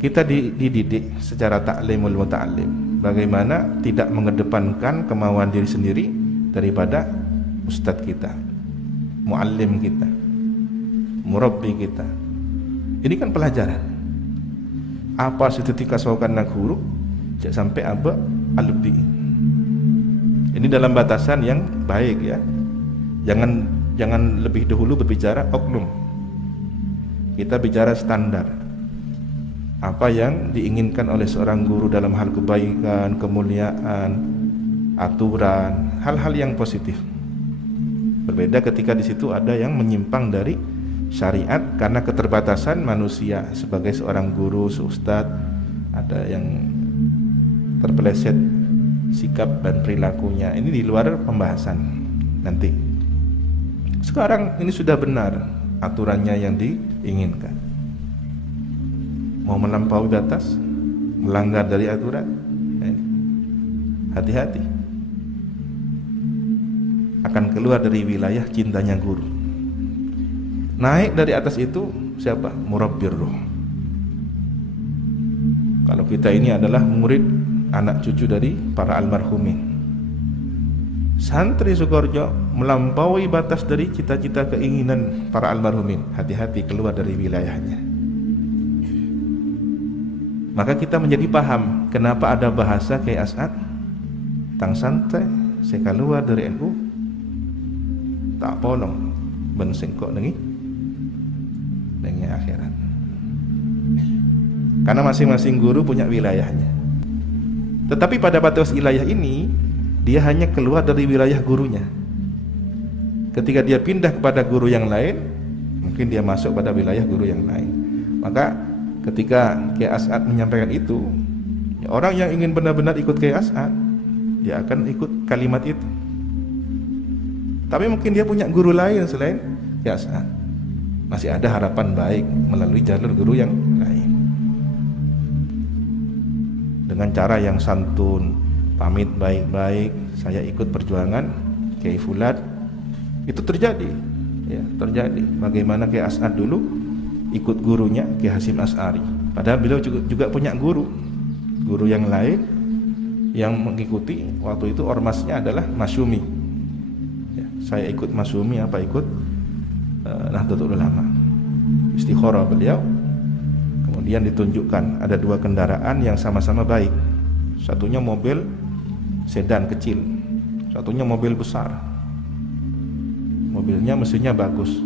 kita dididik secara ta'limul muta'allim, bagaimana tidak mengedepankan kemauan diri sendiri daripada ustadz kita, muallim kita, murabbi kita. Ini kan pelajaran. Apa seketika saukan nak huru cak sampai aba albi. Ini dalam batasan yang baik ya. Jangan lebih dahulu berbicara oknum. Kita bicara standar. Apa yang diinginkan oleh seorang guru dalam hal kebaikan, kemuliaan, aturan, hal-hal yang positif. Berbeda ketika di situ ada yang menyimpang dari syariat karena keterbatasan manusia sebagai seorang guru, seustadz, ada yang terpeleset sikap dan perilakunya. Ini di luar pembahasan nanti. Sekarang ini sudah benar aturannya yang diinginkan. Mau melampaui batas, melanggar dari aturan, hati-hati, akan keluar dari wilayah cintanya guru. Naik dari atas itu siapa? Murabbir ruh. Kalau kita ini adalah murid, anak cucu dari para almarhumin, santri Sukoharjo melampaui batas dari cita-cita keinginan para almarhumin, hati-hati keluar dari wilayahnya. Maka kita menjadi paham kenapa ada bahasa kayak As'ad tang santai saya keluar dari NU tak polong ben sengkok nengi akhirat. Karena masing-masing guru punya wilayahnya. Tetapi pada batas wilayah ini dia hanya keluar dari wilayah gurunya. Ketika dia pindah kepada guru yang lain, mungkin dia masuk pada wilayah guru yang lain. Maka ketika Kiai As'ad menyampaikan itu, ya orang yang ingin benar-benar ikut Kiai As'ad, dia akan ikut kalimat itu. Tapi mungkin dia punya guru lain selain Kiai As'ad, masih ada harapan baik melalui jalur guru yang lain. Dengan cara yang santun, pamit baik-baik, saya ikut perjuangan Kiai Fulan, itu terjadi. Ya, terjadi. Bagaimana Kiai As'ad dulu ikut gurunya Kiai Hasyim Asy'ari, padahal beliau juga punya guru yang lain yang mengikuti. Waktu itu ormasnya adalah Masyumi ya, saya ikut Masyumi apa ikut Nahdlatul Ulama. Istikharah beliau, kemudian ditunjukkan ada dua kendaraan yang sama-sama baik, satunya mobil sedan kecil, satunya mobil besar, mobilnya mesinnya bagus.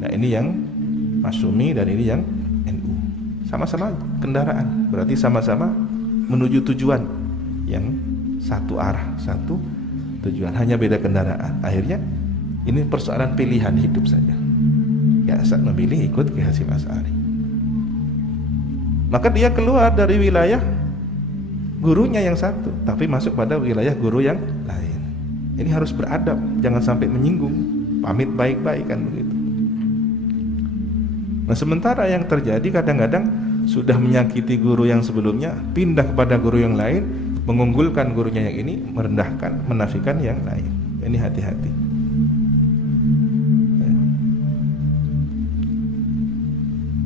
Nah ini yang Masyumi dan ini yang NU, sama-sama kendaraan, berarti sama-sama menuju tujuan yang satu arah, satu tujuan, hanya beda kendaraan. Akhirnya ini persoalan pilihan hidup saja. Ya As'ad memilih ikut Kiai Hasyim Asy'ari, maka dia keluar dari wilayah gurunya yang satu, tapi masuk pada wilayah guru yang lain. Ini harus beradab, jangan sampai menyinggung, pamit baik-baik kan begitu. Nah sementara yang terjadi kadang-kadang sudah menyakiti guru yang sebelumnya, pindah kepada guru yang lain, mengunggulkan gurunya yang ini, merendahkan, menafikan yang lain. Ini hati-hati ya.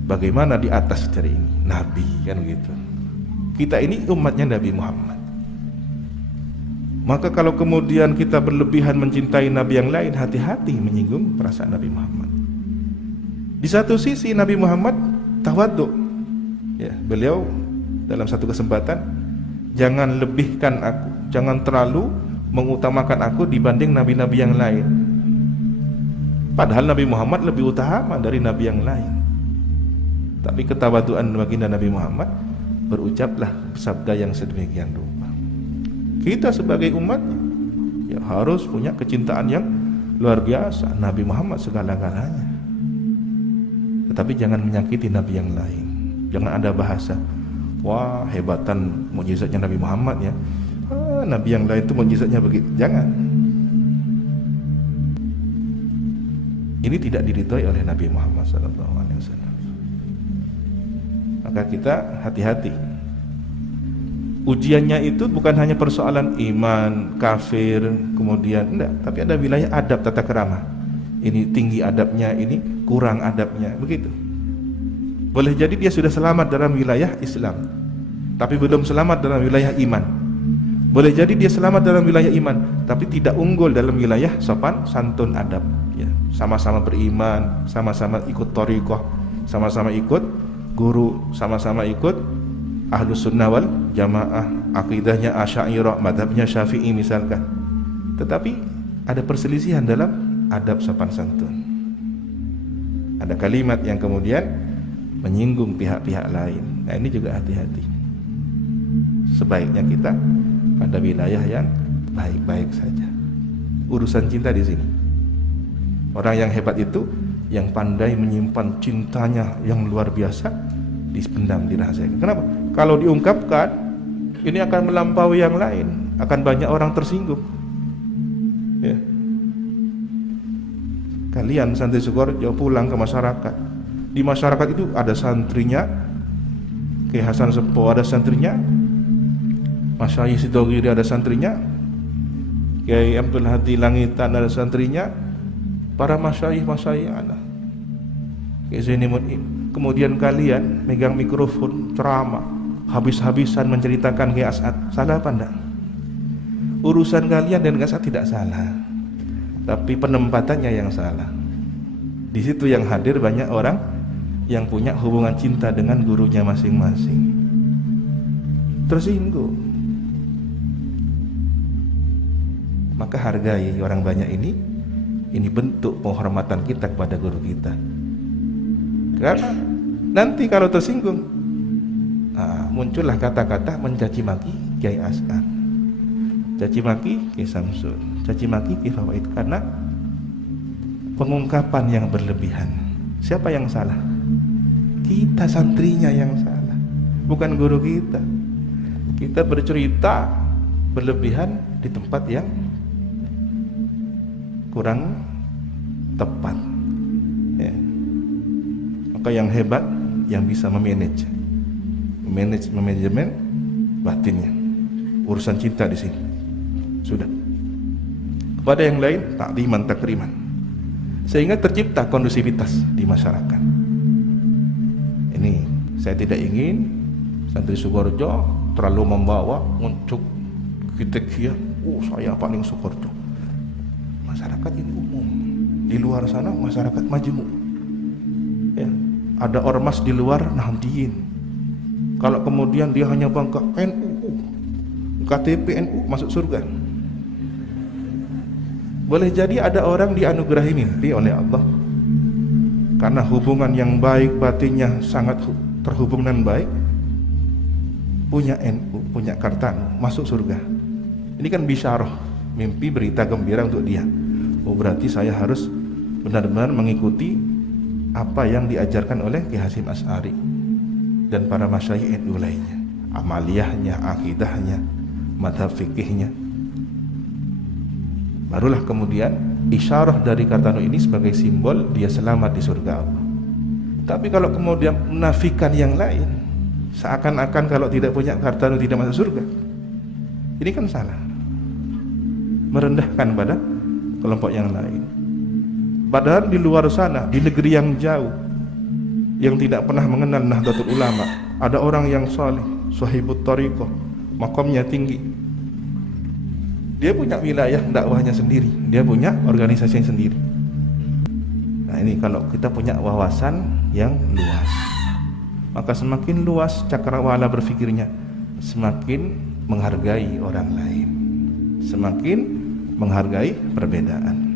Bagaimana di atas dari ini? Nabi kan gitu. Kita ini umatnya Nabi Muhammad. Maka kalau kemudian kita berlebihan mencintai Nabi yang lain, hati-hati menyinggung perasaan Nabi Muhammad. Di satu sisi Nabi Muhammad tawadhu ya, beliau dalam satu kesempatan, jangan lebihkan aku, jangan terlalu mengutamakan aku dibanding nabi-nabi yang lain. Padahal Nabi Muhammad lebih utama dari nabi yang lain. Tapi ketawaduan baginda Nabi Muhammad, berucaplah sabda yang sedemikian rupa. Kita sebagai umat ya harus punya kecintaan yang luar biasa, Nabi Muhammad segala-galanya. Tetapi jangan menyakiti nabi yang lain. Jangan ada bahasa, wah hebatan mukjizatnya Nabi Muhammad ya, nabi yang lain itu mukjizatnya begitu. Jangan. Ini tidak diridhoi oleh Nabi Muhammad SAW. Maka kita hati-hati. Ujiannya itu bukan hanya persoalan iman, kafir, kemudian enggak, tapi ada wilayah adab tata kerama. Ini tinggi adabnya, ini kurang adabnya, begitu. Boleh jadi dia sudah selamat dalam wilayah Islam, tapi belum selamat dalam wilayah iman. Boleh jadi dia selamat dalam wilayah iman, tapi tidak unggul dalam wilayah sopan santun adab. Ya, sama-sama beriman, sama-sama ikut thariqah, sama-sama ikut guru, sama-sama ikut Ahlus Sunnah wal Jamaah, akidahnya Asy'ariyah, madhabnya Syafi'i misalkan. Tetapi ada perselisihan dalam adab sopan santun. Ada kalimat yang kemudian menyinggung pihak-pihak lain. Nah, ini juga hati-hati. Sebaiknya kita pada wilayah yang baik-baik saja. Urusan cinta di sini. Orang yang hebat itu yang pandai menyimpan cintanya yang luar biasa, dipendam, dirahasiakan. Kenapa? Kalau diungkapkan, ini akan melampaui yang lain, akan banyak orang tersinggung. Ya. Kalian santri Sukorejo pulang ke masyarakat. Di masyarakat itu ada santrinya Kiai Hasan Sepo, ada santrinya Masyayikh Sidogiri, ada santrinya Kiai Abdul Hadi Langitan, ada santrinya para masyayikh ada Kiai Zaini Mu'in. Kemudian kalian megang mikrofon ceramah habis-habisan menceritakan Kiai As'ad. Salah apa enggak? Urusan kalian dan Kiai As'ad tidak salah, tapi penempatannya yang salah. Di situ yang hadir banyak orang yang punya hubungan cinta dengan gurunya masing-masing, tersinggung. Maka hargai orang banyak ini bentuk penghormatan kita kepada guru kita. Karena nanti kalau tersinggung, muncullah kata-kata mencaci maki Kiai As'ad, caci maki Kiai Samsul, caci maki Kiai Fawaid, karena pengungkapan yang berlebihan. Siapa yang salah? Kita santrinya yang salah, bukan guru kita. Kita bercerita berlebihan di tempat yang kurang tepat. Ya. Maka yang hebat yang bisa manajemen batinnya. Urusan cinta di sini sudah. Kepada yang lain takliman takriman, sehingga tercipta kondusivitas di masyarakat. Ini saya tidak ingin santri Sukorejo terlalu membawa untuk kita kia, saya paling Sukorejo. Masyarakat ini umum, di luar sana masyarakat majemuk. Ya, ada ormas di luar Nahdliyin. Kalau kemudian dia hanya bangga NU, KTP NU masuk surga. Boleh jadi ada orang dianugerahi mimpi oleh Allah karena hubungan yang baik, batinnya sangat terhubung dan baik, punya NU, punya Kartanu, masuk surga. Ini kan bisyarah, mimpi berita gembira untuk dia. Oh, berarti saya harus benar-benar mengikuti apa yang diajarkan oleh Kiai Hasyim Asy'ari dan para masyayikh NU lainnya, amaliyahnya, akidahnya, madhab fikihnya. Barulah kemudian isyarah dari Kartanu ini sebagai simbol dia selamat di surga Allah. Tapi kalau kemudian menafikan yang lain, seakan-akan kalau tidak punya Kartanu tidak masuk surga, ini kan salah, merendahkan pada kelompok yang lain. Padahal di luar sana, di negeri yang jauh, yang tidak pernah mengenal Nahdlatul Ulama, ada orang yang saleh, sahibut thariqah, makamnya tinggi. Dia punya wilayah dakwahnya sendiri, dia punya organisasi sendiri. Nah, ini kalau kita punya wawasan yang luas, maka semakin luas cakrawala berfikirnya, semakin menghargai orang lain, semakin menghargai perbedaan.